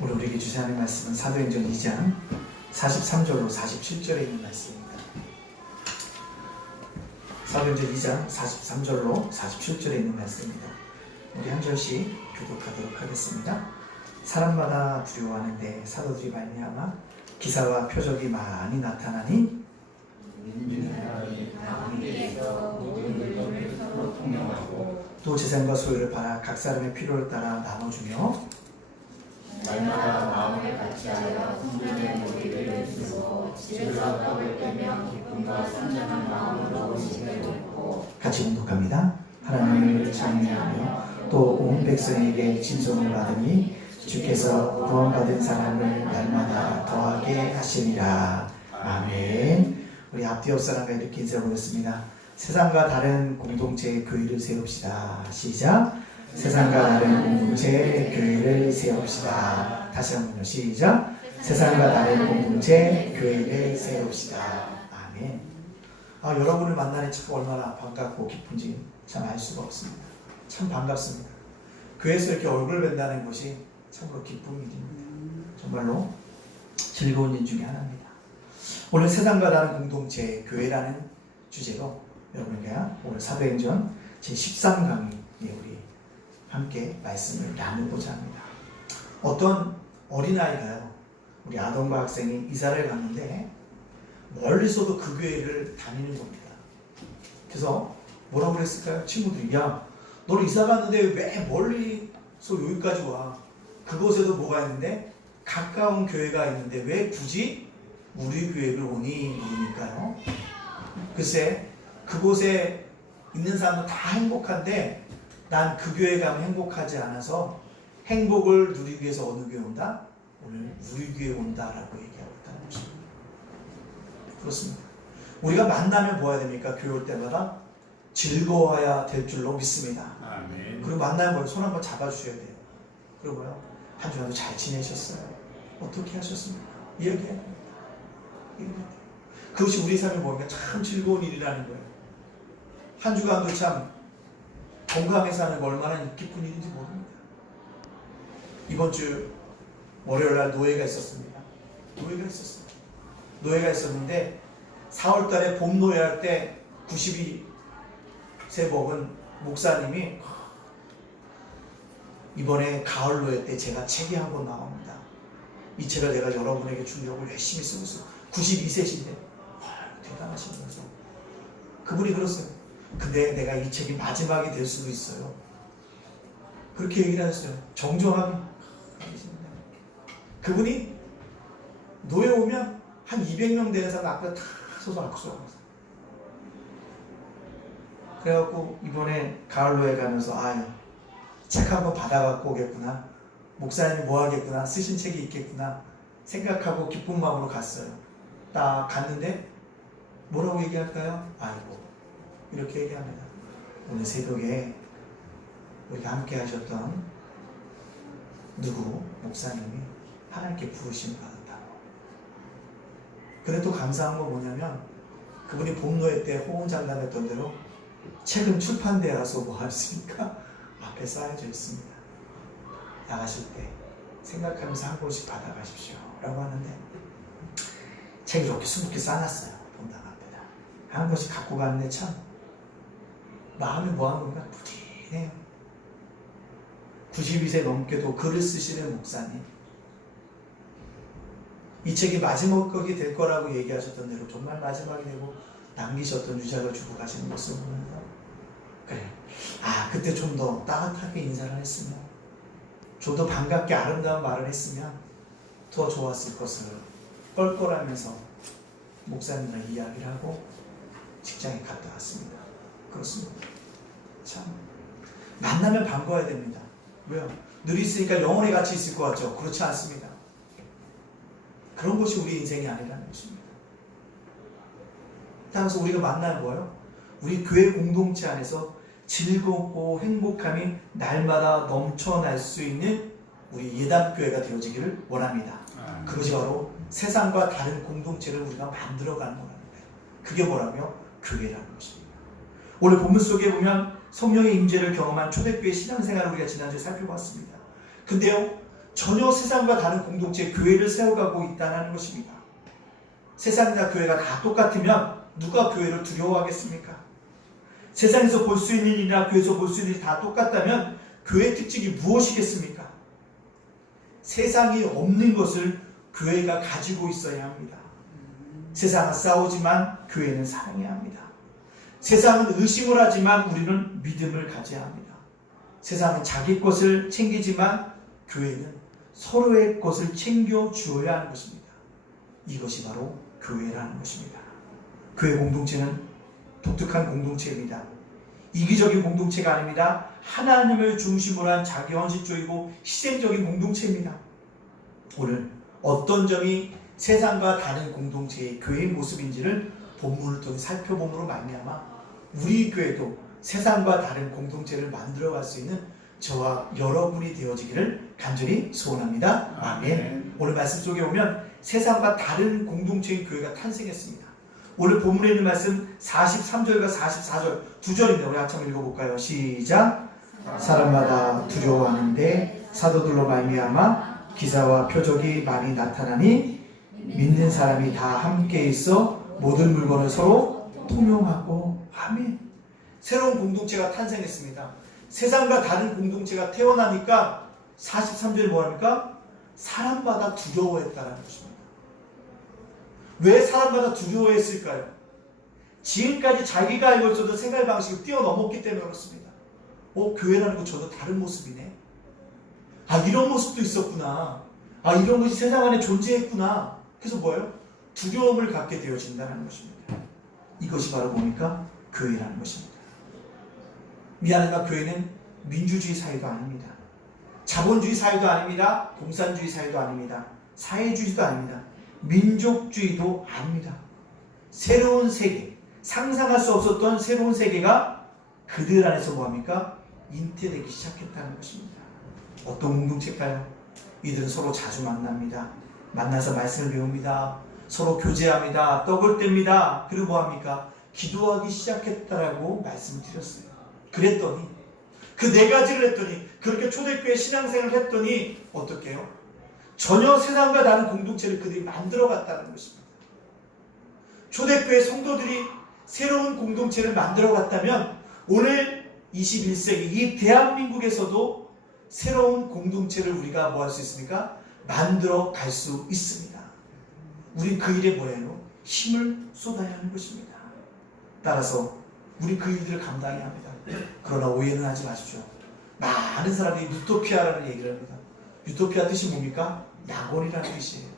오늘 우리에게 주신 하나님의 말씀은 사도행전 2장 43절로 47절에 있는 말씀입니다. 사도행전 2장 43절로 47절에 있는 말씀입니다. 우리 한 절씩 교독하도록 하겠습니다. 사람마다 두려워하는데 사도들이 말미암아 기사와 표적이 많이 나타나니 또 재산과 소유를 팔아 각 사람의 필요를 따라 나눠주며 날마다 마음을 같이하여 성전의 머리를 쓰고 집에서 떡을 떼며 기쁨과 순전한 마음으로 집에 놓고 같이 공독합니다. 하나님을 찬양하며 또 온 백성에게 진송을 받으니 주께서 구원받은 사람을 날마다 더하게 하시니라. 아멘. 우리 앞뒤 옆 사람과 이렇게 인사해 보겠습니다. 세상과 다른 공동체의 교회를 세웁시다. 시작. 세상과 다른 공동체의 교회를 세웁시다. 다시 한번요. 시작. 세상과 다른 공동체 교회를 세웁시다. 아멘. 여러분을 만나니 참 얼마나 반갑고 기쁜지 참 알 수가 없습니다. 참 반갑습니다. 교회에서 이렇게 얼굴 뵌다는 것이 참으로 기쁜 일입니다. 정말로 즐거운 일 중에 하나입니다. 오늘 세상과 다른 공동체 교회라는 주제로 여러분과 오늘 사도행전 제13강의 우리 함께 말씀을 나누고자 합니다. 어떤 어린아이가요, 우리 아동과 학생이 이사를 갔는데 멀리서도 그 교회를 다니는 겁니다. 그래서 뭐라고 그랬을까요? 친구들이, 야, 너는 이사 갔는데 왜 멀리서 여기까지 와? 그곳에도 뭐가 있는데 가까운 교회가 있는데 왜 굳이 우리 교회를 오니? 그러니까요. 글쎄, 그곳에 있는 사람은 다 행복한데 난 그 교회 가면 행복하지 않아서 행복을 누리기 위해서 어느 교회 온다? 오늘 우리 교회 온다라고 얘기하고 있다는 것입니다. 그렇습니다. 우리가 만나면 뭐 해야 됩니까? 교회 올 때마다 즐거워야 될 줄로 믿습니다. 아멘. 그리고 만나면 뭐예요? 손 한번 잡아주셔야 돼요. 그리고 뭐요? 한 주간도 잘 지내셨어요? 어떻게 하셨습니까? 이야기해야 됩니다. 그것이 우리 삶에 보면 참 즐거운 일이라는 거예요. 한 주간도 참 건강해서 하는 거 얼마나 기쁜 일인지 모릅니다. 이번 주 월요일날 노예가 있었습니다. 노예가 있었는데 4월 달에 봄 노예할 때 92세 먹은 목사님이 이번에 가을 노예 때 제가 책이 한 권 나옵니다. 이 책을 내가 여러분에게 주려고 열심히 쓰고 있어요. 92세신데 대단하시면서 그분이 그랬어요. 근데 내가 이 책이 마지막이 될 수도 있어요. 그렇게 얘기를 하셨어요. 정정하게. 그분이 노예 오면 한 200명 되는 사람 앞에 다 서서 악수하고 있어요. 그래갖고 이번에 가을 노예 가면서 책 한 번 받아갖고 오겠구나. 목사님이 뭐 하겠구나. 쓰신 책이 있겠구나. 생각하고 기쁜 마음으로 갔어요. 딱 갔는데 뭐라고 얘기할까요? 아이고. 이렇게 얘기합니다. 오늘 새벽에 우리가 함께 하셨던 누구 목사님이 하나님께 부르심을 받았다고. 근데 또 감사한 건 뭐냐면 그분이 봄노예 때 호언장담했던 대로 책은 출판되어 와서 뭐 하십니까? 앞에 쌓여져 있습니다. 나가실 때 생각하면서 한 권씩 받아가십시오 라고 하는데 책을 이렇게 수북히 쌓아놨어요. 본당 앞에다. 한 권씩 갖고 가는데 참 마음이 뭐한 건가? 부디해요. 92세 넘게도 글을 쓰시는 목사님. 이 책이 마지막이 될 거라고 얘기하셨던 대로 정말 마지막이 되고 남기셨던 유작을 주고 가시는 모습을 보면서 그래. 그때 좀 더 따뜻하게 인사를 했으면 좀 더 반갑게 아름다운 말을 했으면 더 좋았을 것을 껄껄하면서 목사님과 이야기를 하고 직장에 갔다 왔습니다. 그렇습니다. 참 만나면 반가워야 됩니다. 왜요? 늘 있으니까 영원히 같이 있을 것 같죠? 그렇지 않습니다. 그런 것이 우리 인생이 아니라는 것입니다. 따라서 우리가 만나는 거예요. 우리 교회 공동체 안에서 즐겁고 행복함이 날마다 넘쳐날 수 있는 우리 예담교회가 되어지기를 원합니다. 그것이 바로 세상과 다른 공동체를 우리가 만들어가는 거라는 거예요. 그게 뭐라며? 교회라는 것입니다. 오늘 본문 속에 보면 성령의 임재를 경험한 초대교회 신앙생활을 우리가 지난주에 살펴봤습니다. 근데요, 전혀 세상과 다른 공동체, 교회를 세워가고 있다는 것입니다. 세상이나 교회가 다 똑같으면 누가 교회를 두려워하겠습니까? 세상에서 볼 수 있는 일이나 교회에서 볼 수 있는 일이 다 똑같다면 교회의 특징이 무엇이겠습니까? 세상이 없는 것을 교회가 가지고 있어야 합니다. 세상은 싸우지만 교회는 사랑해야 합니다. 세상은 의심을 하지만 우리는 믿음을 가져야 합니다. 세상은 자기 것을 챙기지만 교회는 서로의 것을 챙겨 주어야 하는 것입니다. 이것이 바로 교회라는 것입니다. 교회 공동체는 독특한 공동체입니다. 이기적인 공동체가 아닙니다. 하나님을 중심으로 한 자기헌신적이고 희생적인 공동체입니다. 오늘 어떤 점이 세상과 다른 공동체의 교회의 모습인지를 본문을 통해 살펴봄으로 말미암아 우리 교회도 세상과 다른 공동체를 만들어갈 수 있는 저와 여러분이 되어지기를 간절히 소원합니다. 아멘. 오늘 말씀 속에 보면 세상과 다른 공동체의 교회가 탄생했습니다. 오늘 본문에 있는 말씀 43절과 44절 두 절인데 우리 한번 읽어볼까요? 시작. 사람마다 두려워하는데 사도들로 말미암아 기사와 표적이 많이 나타나니 믿는 사람이 다 함께 있어 모든 물건을 서로 통용하고. 아멘. 새로운 공동체가 탄생했습니다. 세상과 다른 공동체가 태어나니까 43절이 뭐합니까? 사람마다 두려워했다는 것입니다. 왜 사람마다 두려워했을까요? 지금까지 자기가 알고 있었던 생활 방식을 뛰어넘었기 때문에 그렇습니다. 교회라는 거 저도 다른 모습이네. 이런 모습도 있었구나. 이런 것이 세상 안에 존재했구나. 그래서 뭐예요? 두려움을 갖게 되어진다는 것입니다. 이것이 바로 뭡니까? 교회라는 것입니다. 미안하지만 교회는 민주주의 사회도 아닙니다. 자본주의 사회도 아닙니다. 공산주의 사회도 아닙니다. 사회주의도 아닙니다. 민족주의도 아닙니다. 새로운 세계, 상상할 수 없었던 새로운 세계가 그들 안에서 뭐합니까? 잉태되기 시작했다는 것입니다. 어떤 공동체일까요? 이들은 서로 자주 만납니다. 만나서 말씀을 배웁니다. 서로 교제합니다. 떡을 뗍니다. 그리고 뭐합니까? 기도하기 시작했다라고 말씀을 드렸어요. 그랬더니 그 네 가지를 했더니 그렇게 초대교회 신앙생활을 했더니 어떻게 해요? 전혀 세상과 다른 공동체를 그들이 만들어갔다는 것입니다. 초대교회 성도들이 새로운 공동체를 만들어갔다면 오늘 21세기 이 대한민국에서도 새로운 공동체를 우리가 뭐 할 수 있습니까? 만들어 갈 수 있습니다. 우리 그 일에 뭐예요? 힘을 쏟아야 하는 것입니다. 따라서 우리 그 일들을 감당해야 합니다. 그러나 오해는 하지 마십시오. 많은 사람들이 유토피아라는 얘기를 합니다. 유토피아 뜻이 뭡니까? 낙원이라는 뜻이에요.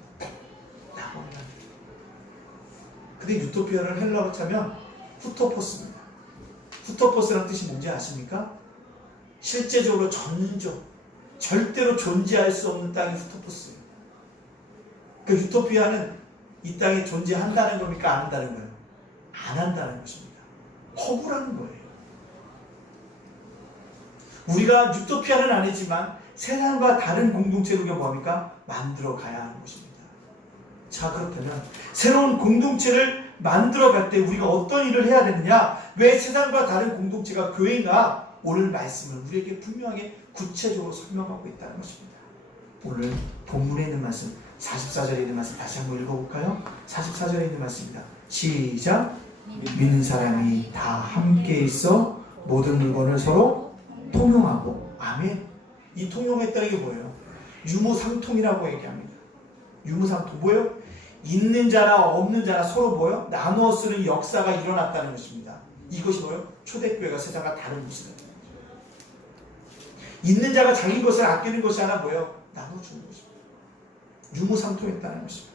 낙원이라는 뜻. 근데 유토피아를 헬라어로 차면 후토포스입니다. 후토포스라는 뜻이 뭔지 아십니까? 실제적으로 전적, 절대로 존재할 수 없는 땅이 후토포스예요. 그 유토피아는 이 땅에 존재한다는 겁니까? 안 한다는 거예요? 안 한다는 것입니다. 허구라는 거예요. 우리가 유토피아는 아니지만 세상과 다른 공동체를 우리가 뭐합니까? 만들어 가야 하는 것입니다. 자, 그렇다면 새로운 공동체를 만들어 갈 때 우리가 어떤 일을 해야 되느냐? 왜 세상과 다른 공동체가 교회인가? 오늘 말씀은 우리에게 분명하게 구체적으로 설명하고 있다는 것입니다. 오늘 본문에 있는 말씀 44절에 있는 말씀 다시 한번 읽어볼까요? 44절에 있는 말씀입니다. 시작. 믿는 사람이 다 함께 있어 모든 물건을 서로 통용하고. 아멘. 이 통용했다는 게 뭐예요? 유무상통이라고 얘기합니다. 유무상통 뭐예요? 있는 자나 없는 자나 서로 뭐예요? 나누어 쓰는 역사가 일어났다는 것입니다. 이것이 뭐예요? 초대교회가 세상과 다른 모습입니다. 있는 자가 자기 것을 아끼는 것이 아니라 뭐예요? 나눠주는 것입니다. 유무상통했다는 것입니다.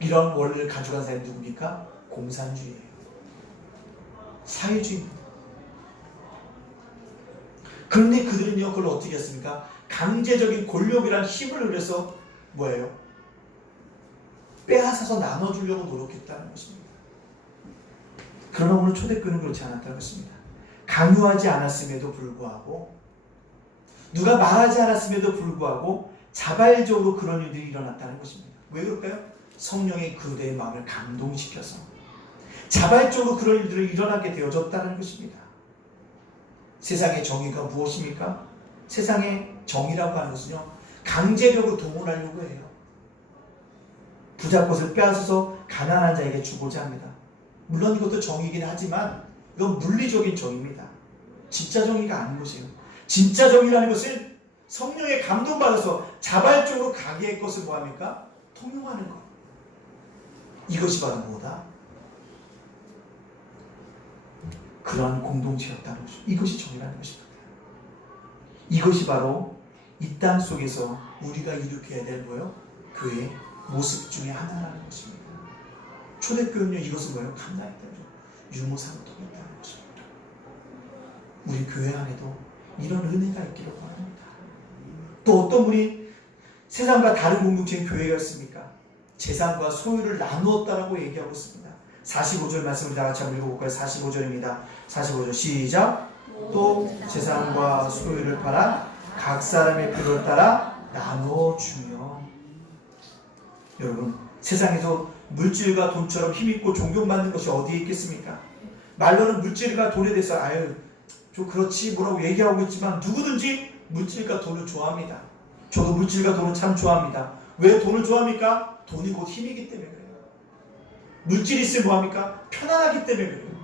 이런 원리를 가져간 사람이 누굽니까? 공산주의예요. 사회주의입니다. 그런데 그들은요, 그걸 어떻게 했습니까? 강제적인 권력이란 힘을 그래서 뭐예요? 빼앗아서 나눠주려고 노력했다는 것입니다. 그러나 오늘 초대교회는 그렇지 않았다는 것입니다. 강요하지 않았음에도 불구하고, 누가 말하지 않았음에도 불구하고 자발적으로 그런 일들이 일어났다는 것입니다. 왜 그럴까요? 성령의 그대의 마음을 감동시켜서 자발적으로 그런 일들이 일어나게 되어졌다는 것입니다. 세상의 정의가 무엇입니까? 세상의 정의라고 하는 것은요, 강제력으로 동원하려고 해요. 부자 것을 빼앗아서 가난한 자에게 주고자 합니다. 물론 이것도 정의이긴 하지만 이건 물리적인 정의입니다. 진짜 정의가 아닌 것이에요. 진짜 정의라는 것은 성령의 감동받아서 자발적으로 가게의 것을 뭐합니까? 통용하는 것. 이것이 바로 뭐다? 그러한 공동체였다는 것이죠. 이것이 정의라는 것입니다. 이것이 바로 이 땅 속에서 우리가 일으켜야 될 뭐예요? 교회의 모습 중에 하나라는 것입니다. 초대교회는요, 이것은 뭐예요? 감당했다는 거죠. 유모상을 통했다는 것입니다. 우리 교회 안에도 이런 은혜가 있기를 바랍니다. 또 어떤 분이 세상과 다른 공동체인 교회가 있습니까? 재산과 소유를 나누었다라고 얘기하고 있습니다. 45절 말씀을 다 같이 한번 읽어볼까요? 45절입니다. 45절 시작. 또 재산과 소유를 팔아 각 사람의 필요를 따라 나누어 주며. 여러분, 세상에서 물질과 돈처럼 힘있고 존경받는 것이 어디에 있겠습니까? 말로는 물질과 돈에 대해서 좀 그렇지 뭐라고 얘기하고 있지만 누구든지 물질과 돈을 좋아합니다. 저도 물질과 돈을 참 좋아합니다. 왜 돈을 좋아합니까? 돈이 곧 힘이기 때문에 그래요. 물질이 있으면 뭐합니까? 편안하기 때문에 그래요.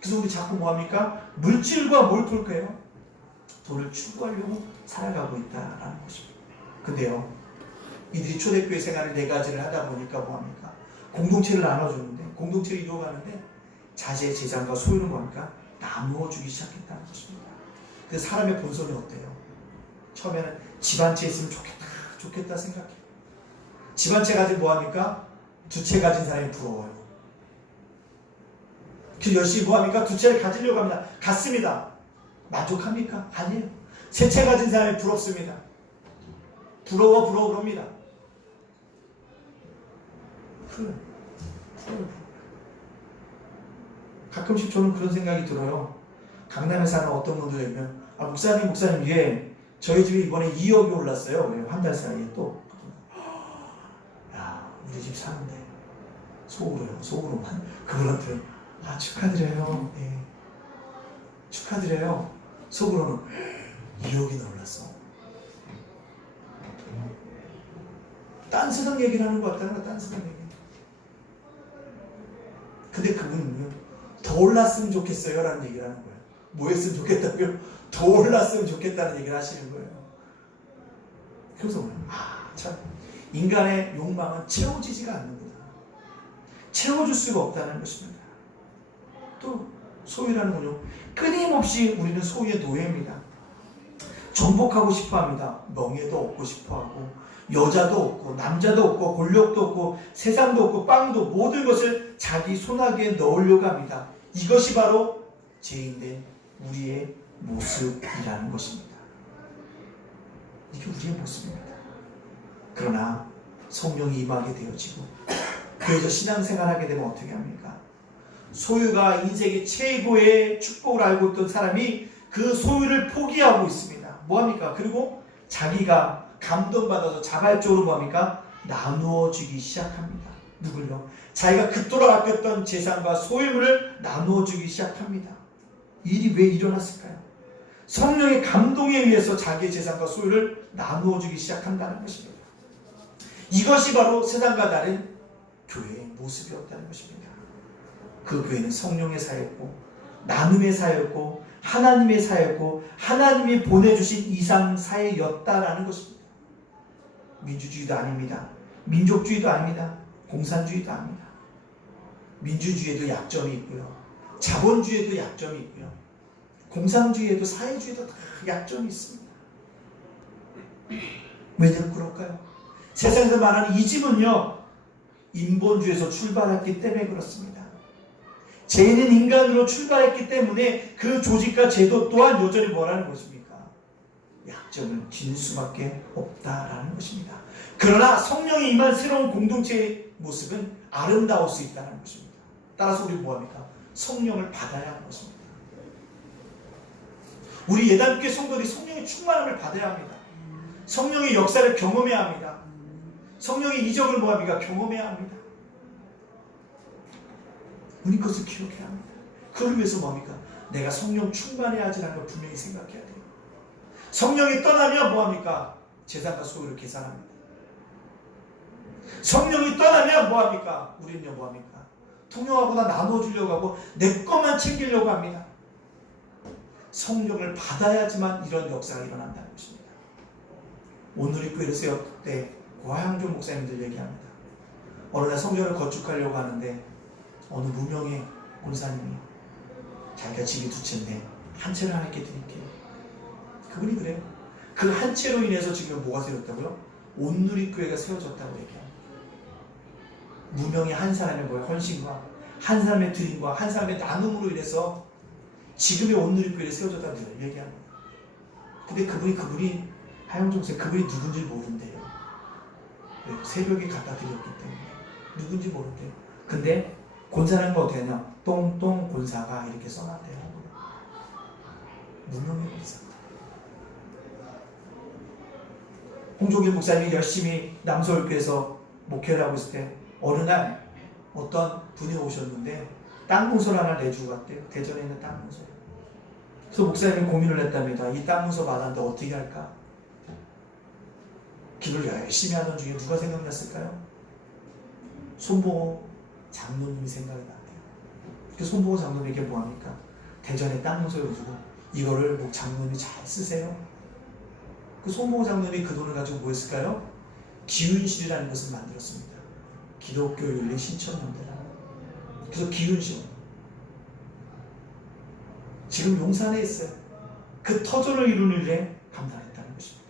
그래서 우리 자꾸 뭐합니까? 물질과 뭘 볼까요? 돈을 추구하려고 살아가고 있다라는 것입니다. 근데요, 이들이 초대교회 생활을 4가지를 하다 보니까 뭐합니까? 공동체를 나눠주는데, 공동체를 이루어가는데 자신의 재산과 소유는 뭐합니까? 나누어 주기 시작했다는 것입니다. 그 사람의 본성이 어때요? 처음에는 집 한 채 있으면 좋겠다 생각해요. 집 한 채 가지고 뭐합니까? 2채 가진 사람이 부러워요. 그 열심히 뭐합니까? 2채를 가지려고 합니다. 갖습니다. 만족합니까? 아니에요. 3채 가진 사람이 부럽습니다. 부러워 그럽니다. 가끔씩 저는 그런 생각이 들어요. 강남에 사는 어떤 분들 얘기하면 목사님 예, 저희 집이 이번에 2억이 올랐어요. 한 달 사이에 또. 야, 우리 집 사는데 속으로만 그분한테 축하드려요. 예. 축하드려요. 속으로는 2억이나 올랐어. 딴 세상 얘기를 하는 것 같다는 거야. 딴 세상 얘기. 근데 그분은요, 더 올랐으면 좋겠어요 라는 얘기를 하는 거예요. 뭐 했으면 좋겠다고요? 더 올랐으면 좋겠다는 얘기를 하시는 거예요. 그래서 참 인간의 욕망은 채워지지가 않는구나. 채워줄 수가 없다는 것입니다. 또 소유라는 건요, 끊임없이 우리는 소유의 노예입니다. 정복하고 싶어합니다. 명예도 얻고 싶어하고, 여자도 없고, 남자도 없고, 권력도 없고, 세상도 없고, 빵도, 모든 것을 자기 손아귀에 넣으려고 합니다. 이것이 바로 죄인된 우리의 모습이라는 것입니다. 이게 우리의 모습입니다. 그러나 성령이 임하게 되어지고 교회에서 신앙생활하게 되면 어떻게 합니까? 소유가 인생의 최고의 축복을 알고 있던 사람이 그 소유를 포기하고 있습니다. 뭐합니까? 그리고 자기가 감동받아서 자발적으로 뭐합니까? 나누어 주기 시작합니다. 누굴요? 자기가 그토록 아꼈던 재산과 소유물을 나누어 주기 시작합니다. 일이 왜 일어났을까요? 성령의 감동에 의해서 자기의 재산과 소유를 나누어 주기 시작한다는 것입니다. 이것이 바로 세상과 다른 교회의 모습이었다는 것입니다. 그 교회는 성령의 사였고, 나눔의 사였고, 하나님의 사였고, 하나님이 보내주신 이상 사회였다라는 것입니다. 민주주의도 아닙니다. 민족주의도 아닙니다. 공산주의도 아닙니다. 민주주의에도 약점이 있고요. 자본주의에도 약점이 있고요. 공산주의에도 사회주의도 다 약점이 있습니다. 왜냐면 그럴까요? 세상에서 말하는 이 집은요, 인본주의에서 출발했기 때문에 그렇습니다. 죄인은 인간으로 출발했기 때문에 그 조직과 제도 또한 여전히 뭐라는 것입니까? 약점을 질 수밖에 없다라는 것입니다. 그러나 성령이 임한 새로운 공동체의 모습은 아름다울 수 있다는 것입니다. 따라서 우리 뭐합니까? 성령을 받아야 하는 것입니다. 우리 예단교회 성도들이 성령의 충만함을 받아야 합니다. 성령의 역사를 경험해야 합니다. 성령의 이적을 뭐합니까? 경험해야 합니다. 우리 것을 기억해야 합니다. 그걸 위해서 뭡니까? 내가 성령 충만해야 하지라는 걸 분명히 생각해야 돼요. 성령이 떠나면 뭐합니까? 재산과 소유를 계산합니다. 성령이 떠나면 뭐합니까? 우리는요 뭐합니까? 통용하거나 나눠주려고 하고 내 것만 챙기려고 합니다. 성령을 받아야지만 이런 역사가 일어난다는 것입니다. 오늘 이 교회를 세웠을 때 고하양조 목사님들 얘기합니다. 어느 날 성전을 건축하려고 하는데 어느 무명의 권사님이 자기가 집이 두 채인데 한 채를 하나님께 드릴게요. 그분이 그래요. 그 한 채로 인해서 지금 뭐가 세웠다고요? 온누리교회가 세워졌다고 얘기합니다. 무명의 한 사람의 헌신과 한 사람의 드림과 한 사람의 나눔으로 인해서 지금의 온누리교회가 세워졌다는 얘기합니다. 근데 그분이 하영종생 그분이 누군지 모른대요. 새벽에 갖다 드렸기 때문에 누군지 모른대요. 근데 권사는 거 어떻게 하냐? 똥똥 권사가 이렇게 써놨대요. 무명의 권사. 홍종일 목사님이 열심히 남서울교에서 목회를 하고 있을 때 어느 날 어떤 분이 오셨는데 땅 문서를 하나 내주고 갔대요. 대전에 있는 땅 문서. 그래서 목사님이 고민을 했답니다. 이 땅 문서 받았는데 어떻게 할까? 기도를 열심히 하던 중에 누가 생각났을까요? 손보호 장로님이 생각이 났대요. 그 손보호 장로님에게 뭐합니까? 대전에 땅 문서를 주고 이거를 목 장로님이 잘 쓰세요. 그 손보호 장로님이 그 돈을 가지고 뭐 했을까요? 기운실이라는 것을 만들었습니다. 기독교 윤리 신천연대라는. 그래서 기운실. 지금 용산에 있어요. 그 터전을 이루는 일에 감당했다는 것입니다.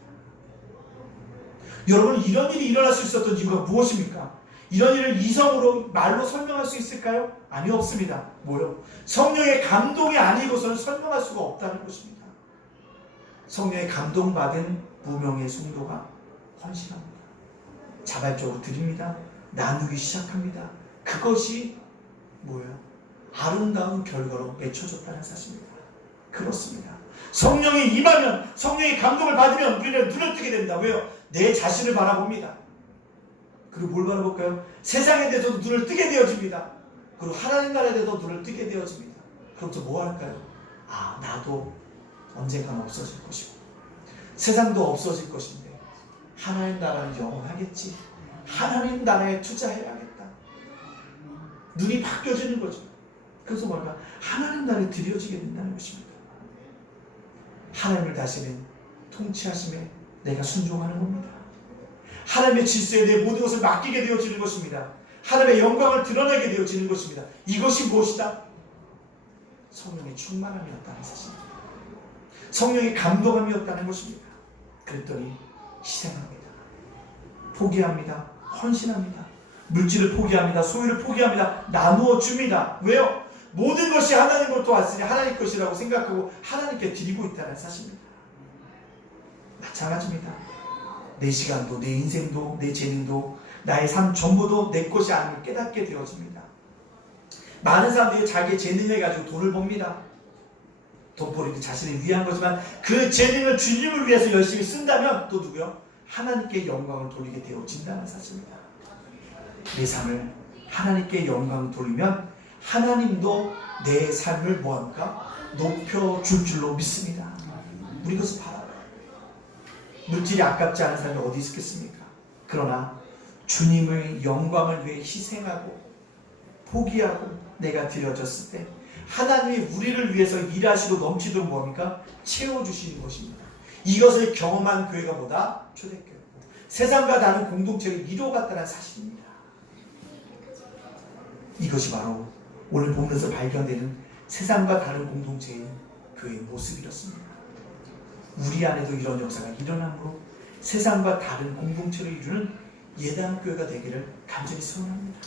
여러분, 이런 일이 일어날 수 있었던 이유가 무엇입니까? 이런 일을 이성으로 말로 설명할 수 있을까요? 아니, 없습니다. 뭐요? 성령의 감동이 아니고서는 설명할 수가 없다는 것입니다. 성령의 감동받은 무명의 성도가 헌신합니다. 자발적으로 드립니다. 나누기 시작합니다. 그것이 뭐예요? 아름다운 결과로 맺혀졌다는 사실입니다. 그렇습니다. 성령이 임하면, 성령의 감동을 받으면 우리는 눈을 뜨게 된다. 왜요? 내 자신을 바라봅니다. 그리고 뭘 바라볼까요? 세상에 대해서도 눈을 뜨게 되어집니다. 그리고 하나님 나라에 대해서도 눈을 뜨게 되어집니다. 그럼 또 뭐 할까요? 아, 나도 언젠가는 없어질 것이고 세상도 없어질 것인데 하나님 나라는 영원하겠지. 하나님 나라에 투자해야겠다. 눈이 바뀌어지는 거죠. 그래서 뭘까? 하나님 나라에 들여지게 된다는 것입니다. 하나님을 다스리는 통치하심에 내가 순종하는 겁니다. 하나님의 질서에 내 모든 것을 맡기게 되어지는 것입니다. 하나님의 영광을 드러내게 되어지는 것입니다. 이것이 무엇이다? 성령의 충만함이었다는 사실입니다. 성령의 감동함이었다는 것입니다. 그랬더니 희생합니다. 포기합니다. 헌신합니다. 물질을 포기합니다. 소유를 포기합니다. 나누어 줍니다. 왜요? 모든 것이 하나님으로부터 왔으니 하나님 것이라고 생각하고 하나님께 드리고 있다는 사실입니다. 마찬가지입니다. 내 시간도, 내 인생도, 내 재능도, 나의 삶 전부도 내 것이 아님을 깨닫게 되어집니다. 많은 사람들이 자기의 재능을 가지고 돈을 법니다. 돈 버리기 자신을 위한 거지만 그 재능을 주님을 위해서 열심히 쓴다면 또 누구요? 하나님께 영광을 돌리게 되어진다는 사실입니다. 내 삶을 하나님께 영광을 돌리면 하나님도 내 삶을 뭐합니까? 높여줄 줄로 믿습니다. 우리 그것을 바라봐요. 물질이 아깝지 않은 사람이 어디 있겠습니까? 그러나 주님의 영광을 위해 희생하고 포기하고 내가 드려졌을 때 하나님이 우리를 위해서 일하시고 넘치도록 뭡니까? 채워주시는 것입니다. 이것을 경험한 교회가 뭐다? 초대교회고 세상과 다른 공동체를 이루어갔다는 사실입니다. 이것이 바로 오늘 본문에서 발견되는 세상과 다른 공동체의 교회의 모습이었습니다. 우리 안에도 이런 역사가 일어남으로 세상과 다른 공동체를 이루는 예당교회가 되기를 간절히 소원합니다.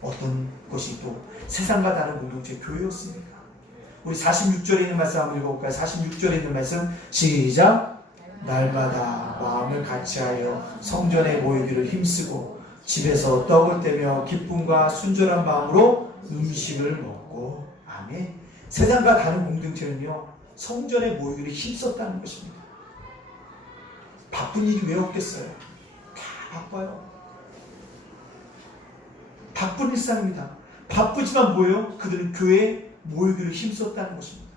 어떤 것이 또 세상과 다른 공동체 교회였습니까? 우리 46절에 있는 말씀 한번 읽어볼까요? 46절에 있는 말씀 시작! 날마다 마음을 같이하여 성전에 모이기를 힘쓰고 집에서 떡을 떼며 기쁨과 순전한 마음으로 음식을 먹고 아멘. 세상과 다른 공동체는요 성전에 모이기를 힘썼다는 것입니다. 바쁜 일이 왜 없겠어요? 다 바빠요. 바쁜 일상입니다. 바쁘지만 뭐예요? 그들은 교회에 모이기를 힘썼다는 것입니다.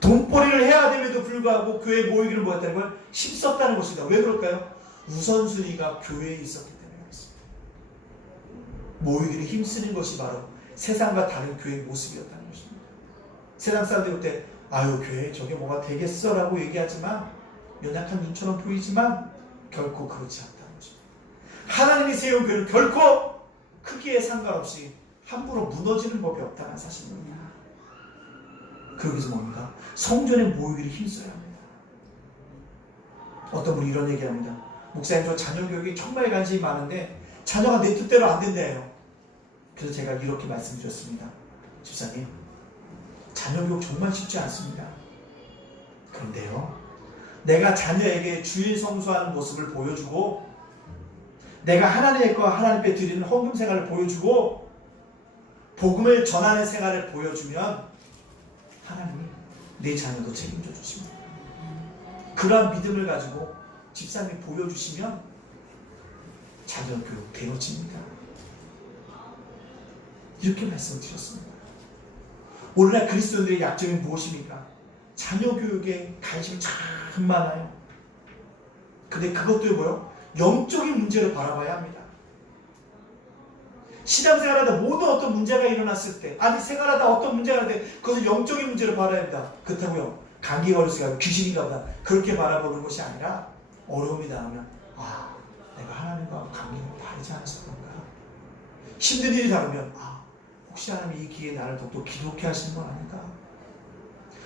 돈벌이를 해야 됨에도 불구하고 교회에 모이기를 뭐했다는 걸 힘썼다는 것입니다. 왜 그럴까요? 우선순위가 교회에 있었기 때문에 그렇습니다. 모이기를 힘쓰는 것이 바로 세상과 다른 교회의 모습이었다는 것입니다. 세상 사람들이 볼 때 아유 교회 저게 뭐가 되겠어 라고 얘기하지만 연약한 눈처럼 보이지만 결코 그렇지 않다는 것입니다. 하나님이 세운 교회는 결코 크기에 상관없이 함부로 무너지는 법이 없다는 사실입니다. 그러기서 뭡니까? 성전에 모이기를 힘써야 합니다. 어떤 분이 이런 얘기합니다. 목사님 저 자녀 교육에 정말 관심이 많은데 자녀가 내 뜻대로 안 된대요. 그래서 제가 이렇게 말씀드렸습니다. 집사님, 자녀 교육 정말 쉽지 않습니다. 그런데요, 내가 자녀에게 주일 성수하는 모습을 보여주고 내가 하나님의 것과 하나님께 드리는 헌금 생활을 보여주고 복음을 전하는 생활을 보여주면 하나님이 내 자녀도 책임져 주십니다. 그러한 믿음을 가지고 집사님이 보여주시면 자녀 교육 되어집니다. 이렇게 말씀드렸습니다. 오늘날 그리스도인들의 약점이 무엇입니까? 자녀 교육에 관심이 참 많아요. 근데 그것도 뭐요? 영적인 문제를 바라봐야 합니다. 신앙생활하다 모든 어떤 문제가 일어났을 때, 아니 생활하다 어떤 문제가 일어날 때 그것을 영적인 문제를 바라야 합니다. 그렇다고요 감기가 걸렸으니까 귀신인가 보다 그렇게 바라보는 것이 아니라 어려움이 나오면 아 내가 하나님과 관계가 바르지 않아서 그런가, 힘든 일이 다루면 아 혹시 하나님이 이 기회에 나를 더욱더 기도케 하시는 건 아닌가,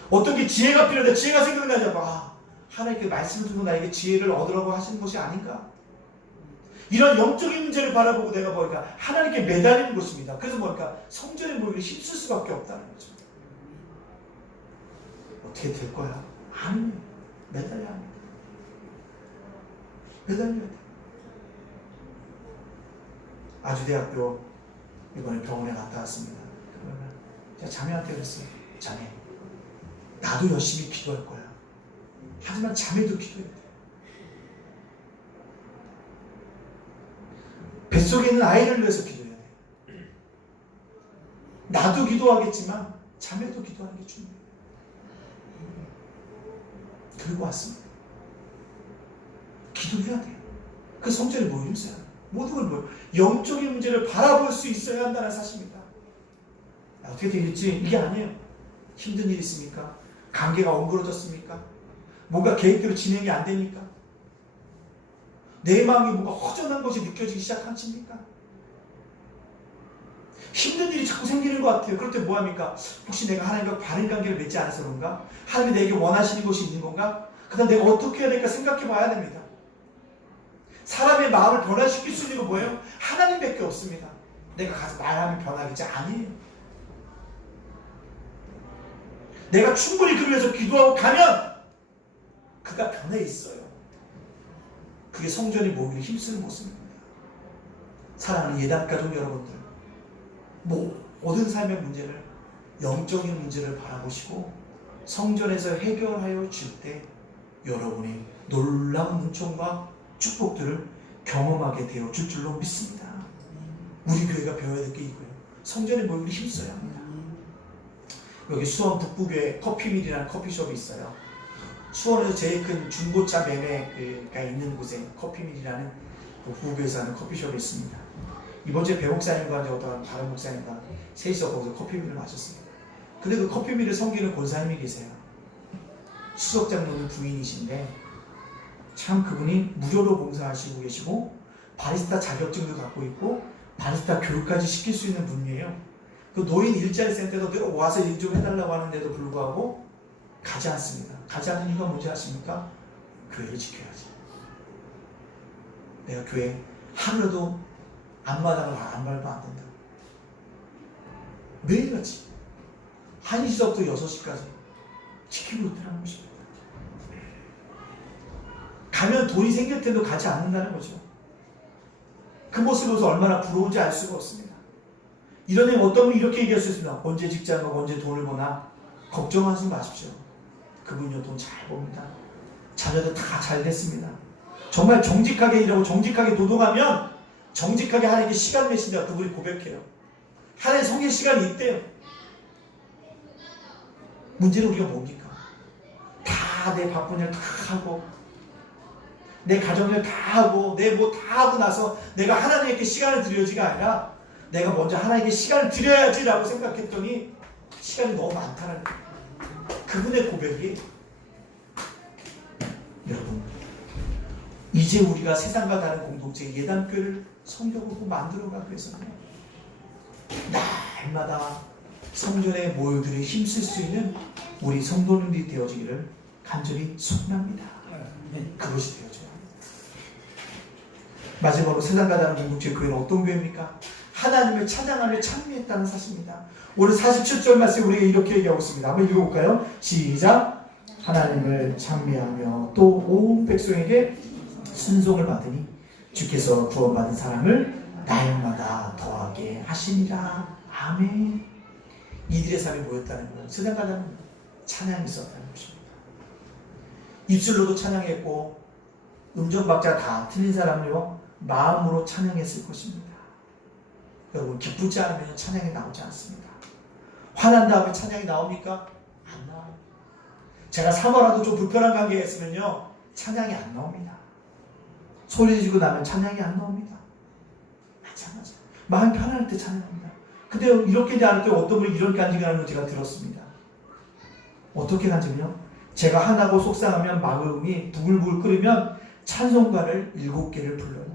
어떤 게 지혜가 필요한데 지혜가 생각나지 않고 아 하나님께 말씀을 듣고 나에게 지혜를 얻으라고 하시는 것이 아닌가, 이런 영적인 문제를 바라보고 내가 보니까 하나님께 매달리는 것입니다. 그래서 뭐니까 성전에 모이기를 힘쓸 수밖에 없다는 거죠. 어떻게 될 거야? 아니, 매달려야 합니다. 매달려야 돼. 아주대학교 이번에 병원에 갔다 왔습니다. 그러면 제가 자매한테 그랬어요. 자매, 나도 열심히 기도할 거야. 하지만 자매도 기도해야 돼. 뱃속에 있는 아이를 위해서 기도해야 돼. 나도 기도하겠지만 자매도 기도하는 게 중요해요. 그리고 왔습니다. 기도해야 돼요. 그 성전에 모이면 있어야 돼요. 모든 걸 뭐예요? 영적인 문제를 바라볼 수 있어야 한다는 사실입니다. 어떻게 되겠지? 이게 아니에요. 힘든 일 있습니까? 관계가 엉그러졌습니까? 뭔가 계획대로 진행이 안 됩니까? 내 마음이 뭔가 허전한 것이 느껴지기 시작한 칩니까? 힘든 일이 자꾸 생기는 것 같아요. 그럴 때 뭐합니까? 혹시 내가 하나님과 바른 관계를 맺지 않아서 그런가? 하나님이 내게 원하시는 것이 있는 건가? 그다음 내가 어떻게 해야 될까 생각해 봐야 됩니다. 사람의 마음을 변화시킬 수 있는 건 뭐예요? 하나님밖에 없습니다. 내가 가서 말하면 변하겠지? 아니에요. 내가 충분히 그를 위해서 기도하고 가면 그가 변해 있어요. 그게 성전이 모이기를 힘쓰는 모습입니다. 사랑하는 예단가족 여러분들, 모든 삶의 문제를 영적인 문제를 바라보시고 성전에서 해결하여 줄 때 여러분이 놀라운 은총과 축복들을 경험하게 되어 줄 줄로 믿습니다. 우리 교회가 배워야 될 게 있고요. 성전에 모이기를 힘써야 합니다. 여기 수원 북부교회 커피밀이라는 커피숍이 있어요. 수원에서 제일 큰 중고차 매매가 있는 곳에 커피밀이라는 북부교회에서 하는 커피숍이 있습니다. 이번 주에 배 목사님과 어떤 다른 목사님과 셋이서 거기서 커피밀을 마셨습니다. 근데 그 커피밀을 섬기는 권사님이 계세요. 수석장로님 부인이신데 참 그분이 무료로 봉사하시고 계시고 바리스타 자격증도 갖고 있고 바리스타 교육까지 시킬 수 있는 분이에요. 그 노인 일자리 센터에도 늘 와서 일 좀 해달라고 하는데도 불구하고 가지 않습니다. 가지 않는 이유가 뭔지 아십니까? 교회를 지켜야지. 내가 교회 하루도 앞마당을 안 밟아 안 된다. 매일같이 1시부터 6시까지 지키고 있다는 것입니다. 가면 돈이 생길 텐데도 가지 않는다는 거죠. 그 모습을 보면서 얼마나 부러운지 알 수가 없습니다. 이런 애 어떤 분이 이렇게 얘기할 수 있습니다. 언제 직장 가고 언제 돈을 버나 걱정하지 마십시오. 그분이요 돈 잘 법니다. 자녀들 다 잘 됐습니다. 정말 정직하게 일하고 정직하게 노동하면 정직하게 하나님께 시간 내신다 그분이 고백해요. 하나님 성의 시간이 있대요. 문제는 우리가 뭡니까? 다 내 바쁜 일 다 하고 내 가정일 다 하고 내 뭐 다 하고 나서 내가 하나님께 시간을 드려야지가 아니라 내가 먼저 하나님께 시간을 드려야지라고 생각했더니 시간이 너무 많다는 거예요. 그분의 고백이 여러분 이제 우리가 세상과 다른 공동체 예단교회를 성경으로 만들어가기 위해서는 날마다 성전에 모여들이 힘쓸 수 있는 우리 성도님들이 되어지기를 간절히 소원합니다. 그것이 되어져야 합니다. 마지막으로 세상과 다른 공동체 교회는 어떤 교회입니까? 하나님을 찬양하며 참여했다는 사실입니다. 오늘 47절 말씀 우리가 이렇게 얘기하고 있습니다. 한번 읽어볼까요? 시작! 하나님을 찬미하며 또 온 백성에게 순종을 받으니 주께서 구원받은 사람을 날마다 더하게 하시니라. 아멘. 이들의 삶이 뭐였다는 거예요? 세상과 다른 찬양이 있었다는 것입니다. 입술로도 찬양했고 음정박자 다 틀린 사람이요 마음으로 찬양했을 것입니다. 여러분 기쁘지 않으면 찬양이 나오지 않습니다. 화난 다음에 찬양이 나옵니까? 안 나와요. 제가 사모라도 좀 불편한 관계가 있으면요 찬양이 안 나옵니다. 소리 지르고 나면 찬양이 안 나옵니다. 마찬가지. 마음이 편할 때 찬양합니다. 근데 이렇게 대할 때 어떤 분이 이런 간증을 하는 걸 제가 들었습니다. 어떻게 간증이요? 제가 화나고 속상하면 마음이 부글부글 끓으면 찬송가를 7개를 불러요.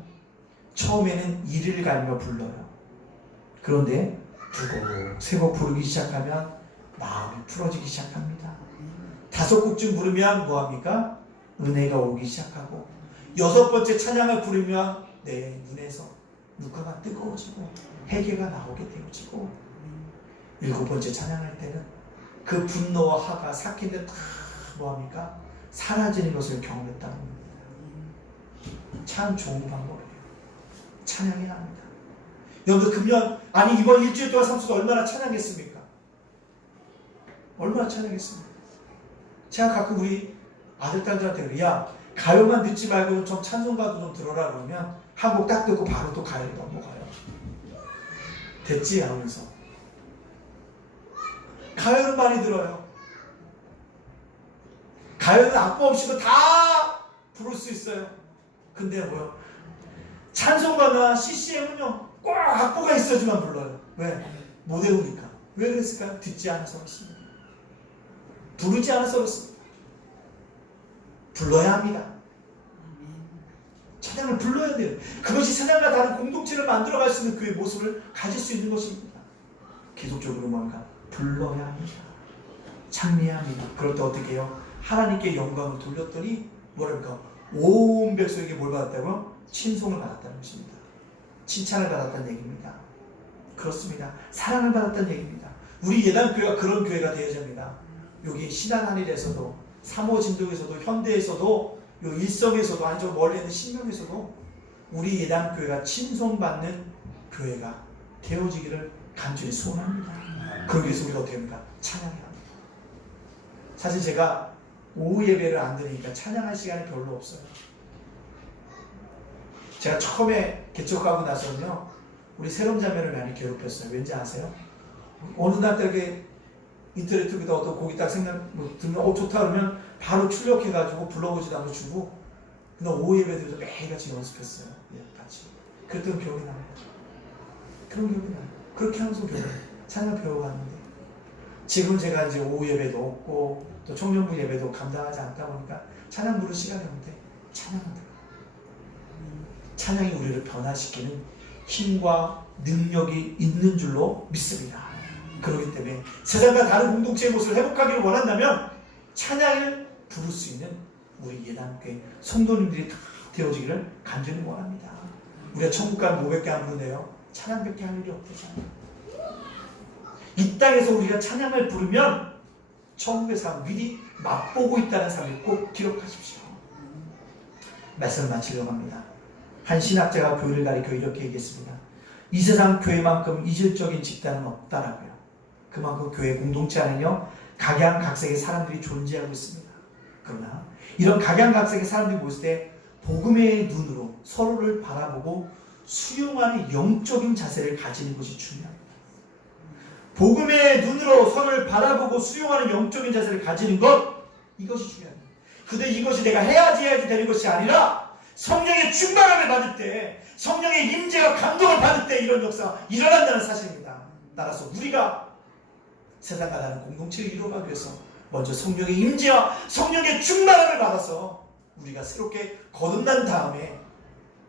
처음에는 이를 갈며 불러요. 그런데 2곡, 3곡 부르기 시작하면 마음이 풀어지기 시작합니다. 5곡쯤 부르면 뭐합니까? 은혜가 오기 시작하고 6번째 찬양을 부르면 내 눈에서 눈가가 뜨거워지고 해계가 나오게 되어지고 7번째 찬양할 때는 그 분노와 화가 삭힌 데 다 뭐합니까? 사라지는 것을 경험했다는 겁니다. 참 좋은 방법이에요. 찬양이 납니다. 여러분 금년 아니 이번 일주일 동안 삼수가 얼마나 찬양했습니까? 얼마나 찬양했습니까? 제가 가끔 우리 아들 딸들한테 야 가요만 듣지 말고 좀 찬송가도 좀 들어라 그러면 한 곡 딱 듣고 바로 또 가요로 넘어가요. 됐지? 하면서 가요는 많이 들어요. 가요는 악보 없이도 다 부를 수 있어요. 근데 뭐요? 찬송가나 CCM은요 꼭 악보가 있어야지만 불러요. 왜? 못 외우니까. 왜 그랬을까요? 듣지 않아서 그렇습니다. 부르지 않아서 그렇습니다. 불러야 합니다. 찬양을 불러야 돼요. 그것이 세상과 다른 공동체를 만들어갈 수 있는 그의 모습을 가질 수 있는 것입니다. 계속적으로 뭔가 불러야 합니다. 찬미해야 합니다. 그럴 때 어떻게 해요? 하나님께 영광을 돌렸더니 뭐랄까 온 백성에게 뭘 받았다고요? 칭송을 받았다는 것입니다. 칭찬을 받았다는 얘기입니다. 그렇습니다. 사랑을 받았다는 얘기입니다. 우리 예단교회가 그런 교회가 되어야 합니다. 여기 신안한일에서도 삼호진동에서도 현대에서도 요 일성에서도 아니 저 멀리 있는 신명에서도 우리 예단교회가 칭송받는 교회가 되어지기를 간절히 소원합니다. 그러기 위해서 우리가 어떻게 합니까? 찬양해야 합니다. 사실 제가 오후 예배를 안 드리니까 찬양할 시간이 별로 없어요. 제가 처음에 개척하고 나서는요 우리 새롬자매를 많이 괴롭혔어요. 왠지 아세요? 어느 날 이렇게 인터넷 쪽에다 어떤 곡이 딱 들으면 좋다 그러면 바로 출력해가지고 불러보지도 않고 주고 근데 오후 예배들도 매일같이 연습했어요. 예, 같이. 그랬던 기억이 납니다. 그런 기억이 나요. 그렇게 하면서 찬양을 배워갔는데 지금 제가 이제 오후 예배도 없고 또 청년부 예배도 감당하지 않다 보니까 찬양 부를 시간이 없는데 찬양을 들어요. 찬양이 우리를 변화시키는 힘과 능력이 있는 줄로 믿습니다. 그렇기 때문에 세상과 다른 공동체의 모습을 회복하기를 원한다면 찬양을 부를 수 있는 우리 예단교회 성도님들이 다 되어지기를 간절히 원합니다. 우리가 천국 가면 뭐 500개 안 부르네요. 찬양 100개 할 일이 없대잖아요. 이 땅에서 우리가 찬양을 부르면 천국의 삶 미리 맛보고 있다는 삶을 꼭 기록하십시오. 말씀을 마치려고 합니다. 한 신학자가 교회를 가리켜 이렇게 얘기했습니다. 이 세상 교회만큼 이질적인 집단은 없다라고요. 그만큼 교회 공동체 안에는요 각양각색의 사람들이 존재하고 있습니다. 그러나 이런 각양각색의 사람들이 모였을 때 복음의 눈으로 서로를 바라보고 수용하는 영적인 자세를 가지는 것이 중요합니다. 복음의 눈으로 서로를 바라보고 수용하는 영적인 자세를 가지는 것 이것이 중요합니다. 근데 이것이 내가 해야지 되는 것이 아니라 성령의 충만함을 받을 때, 성령의 임재와 감동을 받을 때 이런 역사가 일어난다는 사실입니다. 따라서 우리가 세상과 다른 공동체를 이루어가기 위해서 먼저 성령의 임재와 성령의 충만함을 받아서 우리가 새롭게 거듭난 다음에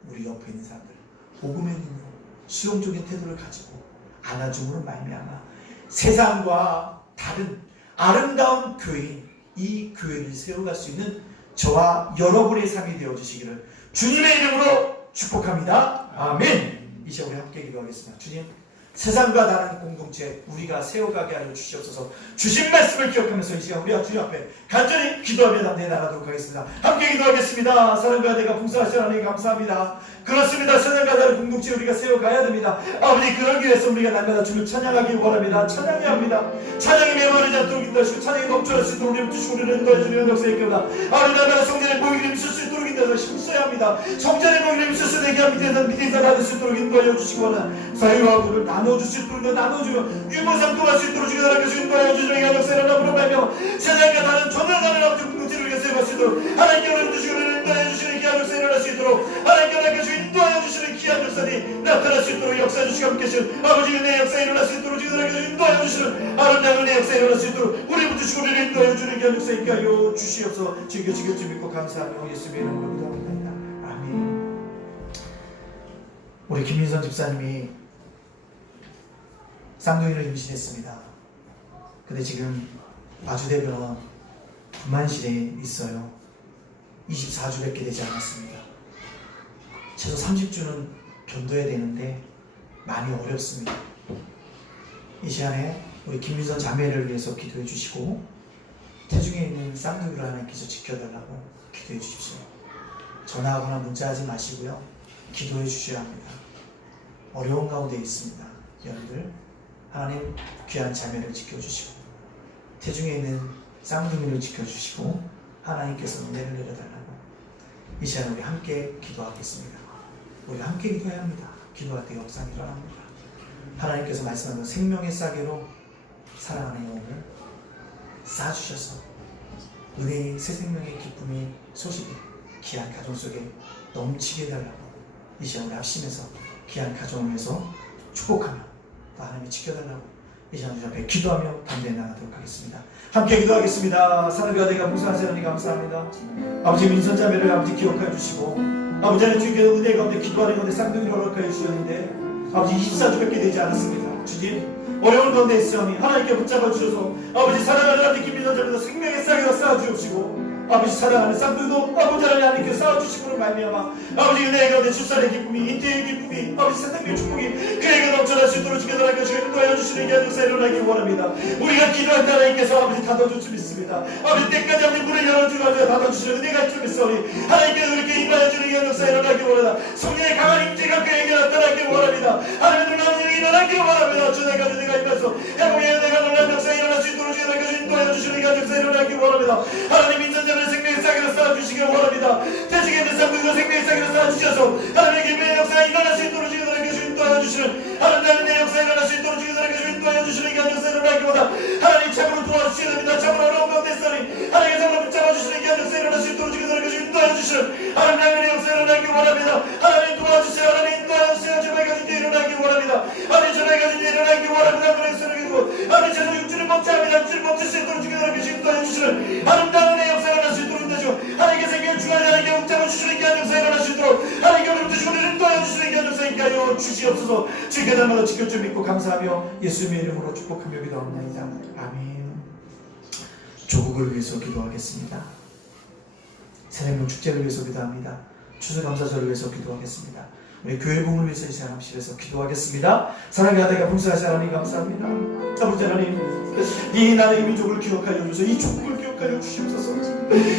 우리 옆에 있는 사람들 복음의 눈으로 수용적인 태도를 가지고 안아줌으로 말미암아 세상과 다른 아름다운 교회인 이 교회를 세워갈 수 있는 저와 여러분의 삶이 되어주시기를 주님의 이름으로 축복합니다. 아멘. 이제 우리 함께 기도하겠습니다. 주님, 세상과 다른 공동체 우리가 세워가게 하여 주시옵소서. 주신 말씀을 기억하면서 이 시간 우리가 주님 앞에 간절히 기도하며 담대히 나가도록 하겠습니다. 함께 기도하겠습니다. 사랑과 내가 풍성하신 하나님 감사합니다. 그렇습니다. 세상과 다른 공동체 우리가 세워가야 됩니다. 아버지, 그러기 위해서 우리가 날마다 주를 찬양하기 원합니다. 찬양해야 합니다. 찬양이 메마르지 않도록 인도하시고 찬양이 넘쳐날 수 있도록 우리를 주시고 우리를 인도해 주는 역사의 교다. 아버지, 날마다 성전의 모이기를 있을 수 있도록 인도해서 힘써야 합니다. 성전의 모이기를 있을 수 있게 밑에서 받을 수 있도록 인도하여 주시기 원합니다. 사유와 구를 나눠줄 수 있도록 나눠주며 유무상통할 수 있도록 주기도록 하여 인도하여 주시는 역사를 하나님으로 말며 세상과 다른 전능하는 아버지 공동체를 위해서 세워갈 수 있도록 하나님께 우리를 주시고 우리를 인도하여 주시는 귀한 역사를 일어날 수 있도록 하나님께 우리를 인도하여 주시는 귀한 역사들이 나타날 수 있도록 역사해 주시고 함께 하시는 아버지 은혜의 역사에 일어날 수 있도록 주기도록 하여 인도하여 주시는 아름다운 은혜의 역사에 일어날 수 있도록 우리부터 주시고 우리를 인도하여 주시는 귀한 역사에 있게 하여 주시옵소서. 즐겨지길 주 믿고 감사하며 예수님의 이름으로 기도합니다. 아멘. 우리 김민선 집사님이 쌍둥이를 임신했습니다. 근데 지금 마주대병원 분만실에 있어요. 24주밖에 되지 않았습니다. 최소 30주는 견뎌야 되는데 많이 어렵습니다. 이 시간에 우리 김민선 자매를 위해서 기도해 주시고 태중에 있는 쌍둥이를 하나님께서 지켜달라고 기도해 주십시오. 전화하거나 문자하지 마시고요. 기도해 주셔야 합니다. 어려운 가운데 있습니다. 여러분들 하나님 귀한 자매를 지켜주시고 태중에 있는 쌍둥이를 지켜주시고 하나님께서 은혜를 내려달라고 이 시간 우리 함께 기도하겠습니다. 우리 함께 기도해야 합니다. 기도할 때 역사가 일어납니다. 하나님께서 말씀하는 생명의 싸개로 사랑하는 영혼을 쌓아주셔서 은혜의 새 생명의 기쁨의 소식이 귀한 가정 속에 넘치게 해달라고 이 시간 우리 합심해서 귀한 가정을 위해서 축복하며 또 하나님이 지켜달라고 이 시간 우리 앞에 기도하며 담대히 나가도록 하겠습니다. 함께 기도하겠습니다. 사랑과 내가 무사한 하나님 감사합니다. 아버지 민선자매를 아버지 기억하여 주시고 아버지 하나님 주께 은혜 가운데 기도하는 가운데 쌍둥이를 허락하여 주셨는데 아버지 24주밖에 되지 않았습니다. 주님 어려운 가운데 있으니 하나님께 붙잡아 주셔서 아버지 사랑하는 아버지 김민선자매도 생명의 싹에다 쌓아주옵시고 아버지 사랑하는 쌍둥이도 아버지 하나님께 쌓아주시고를 말미암아 아버지 은혜의 가운데 출산의 기쁨이 인태의 기쁨이 아버지 세상의 축복이 그에게 넘쳐날 수 있도록 주께서 하나님께서 인도하여 주시는 게 역사 일어나기 원합니다. 우리가 기도할 때 하나님께서 아버지 닫아줄 줄 믿습니다. 아버지 때까지 아버지 문을 열어주고 닫아주시는 은혜가 있을 줄 믿사오니 하나님께서 우리에게 임하여 주는 게 역사 일어나기 원합니다. 성령의 강한 임재가 그에게 나타나기 원합니다. 하나님의 놀라운 일어나기 원합니다. 주님과 은혜가 임해서 해보의 은혜가 놀라운 역사 일어날 수 있도록 주께서 인도하여 주시는 게 역사 일어나기 원합니다. 하나님 인선자 생명의 싹으로 쌓아주시길 원합니다. 태중에 있는 쌍둥이가 생명의 싹으로 쌓아주셔서 하나님의 기쁨의 역사가 일어날 수 있도록 주님께서 인도하여 주시는 하나님의 역사가 일어날 수 있도록 주님께서 인도하여 주시는 게 역사 일어나기보다 하나님 참으로 도와주셔야 됩니다. 참으로 어려운 가운데 있으니 하나님의 참으로 붙잡아 주시는 게 역사 일어날 수 있도록 주님께서 인도하여 주시는 하나님의 역사 일어나기 원합니다. 하나님 도와주세요. 하나님 인도하여 주세요. 제발 가진 일 일어나기 원합니다. 하나님 제발 가진 일 일어나기 원합니다. 하나님 제발 육주를 먹지 않으면 육주를 먹을 수 있도록 주님께서 인도하여 주시는 아름다운 역사가 날 수 있도록 인도하시고 하나님께 생명을 주관하여 하나님께 붙잡아 주시는 게 역사 일어날 수 있도록 하나님께 우리를 주시고 우리를 인도하여 주시는 게 역사 있게 하여 주시옵소서. 주께 날마다 지킬 줄 믿고 감사하며 예수님의 이름으로 축복하며 기도합니다. 아멘. 조국을 위해서 기도하겠습니다. 새생명 축제를 위해서 기도합니다. 추수감사절을 위해서 기도하겠습니다. 우리 교회 부흥을 위해서 이 시간 합심해서 기도하겠습니다. 사랑의 아들과 봉사하신 하나님 감사합니다. 아버지 하나님 이 나라의 민족을 기억하여 주셔서 이 족국을 기억하여 주시옵소서.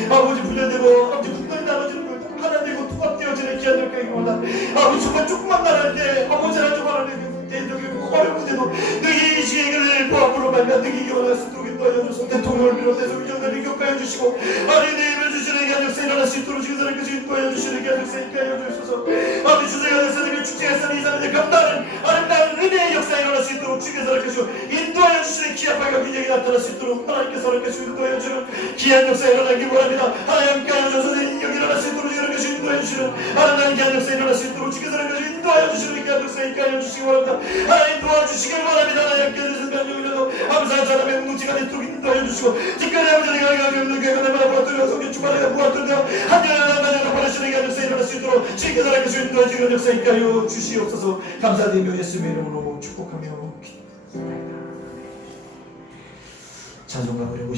아버지 분열되고 아버지 국가에 나눠지는 걸 하나 되고 통합되어지는 귀한 역경이 원한 아버지 정말 조금만 나라인데 아버지 하나님 하나님 대적이고 어려운데도 너희 이 시행을 보합으로 말미암아 너희 영원할 수 있도록 인도하여 주소서. 대통령을 비롯해서 의정들을 기억하여 주시고 하나님의 힘을 주시는 귀한 역사 일어날 수 있도록 주께서 인도하여 주시는 귀한 역사 있게 하여 주소서. 아버지 주제가 역사님의 축제에서는 이 사람들 감당하는 아름다운 은혜의 역사 일어날 수 있도록 있도록 주께서 이렇게 인도하여 주시는 귀한 발과 균형이 나타날 수 있도록 하나님께서 이렇게 인도하여 주시는 귀한 역사에 일어나기 바랍니다. 하나님께 하셔서 인격이 일어날 수 있도록 이렇게 인도하여 주시는 하나님 귀한 역사에 일어날 수 있도록 주께서 이렇게 인도하여 주시는 귀한 역사에 인도하여 주시기 바랍니다. 하나님 도와주시길 바랍니다. 하나님께 주시는 명령이라도 감사한 사람의 뭉치가 되도록 인도하여 주시고 특별히 아버지의 강력한 없는 교회가 내마다 보았더니 성경 주말에 보았던데 한여름 나라로 보내시는 귀한 역사에 일어날 수 있도록 주께서 이렇게 인도하여 주시는 역사에 인도하여 주시옵소서. 감사드리며 예수님의 이름으로 축복하며 찬송가 부르고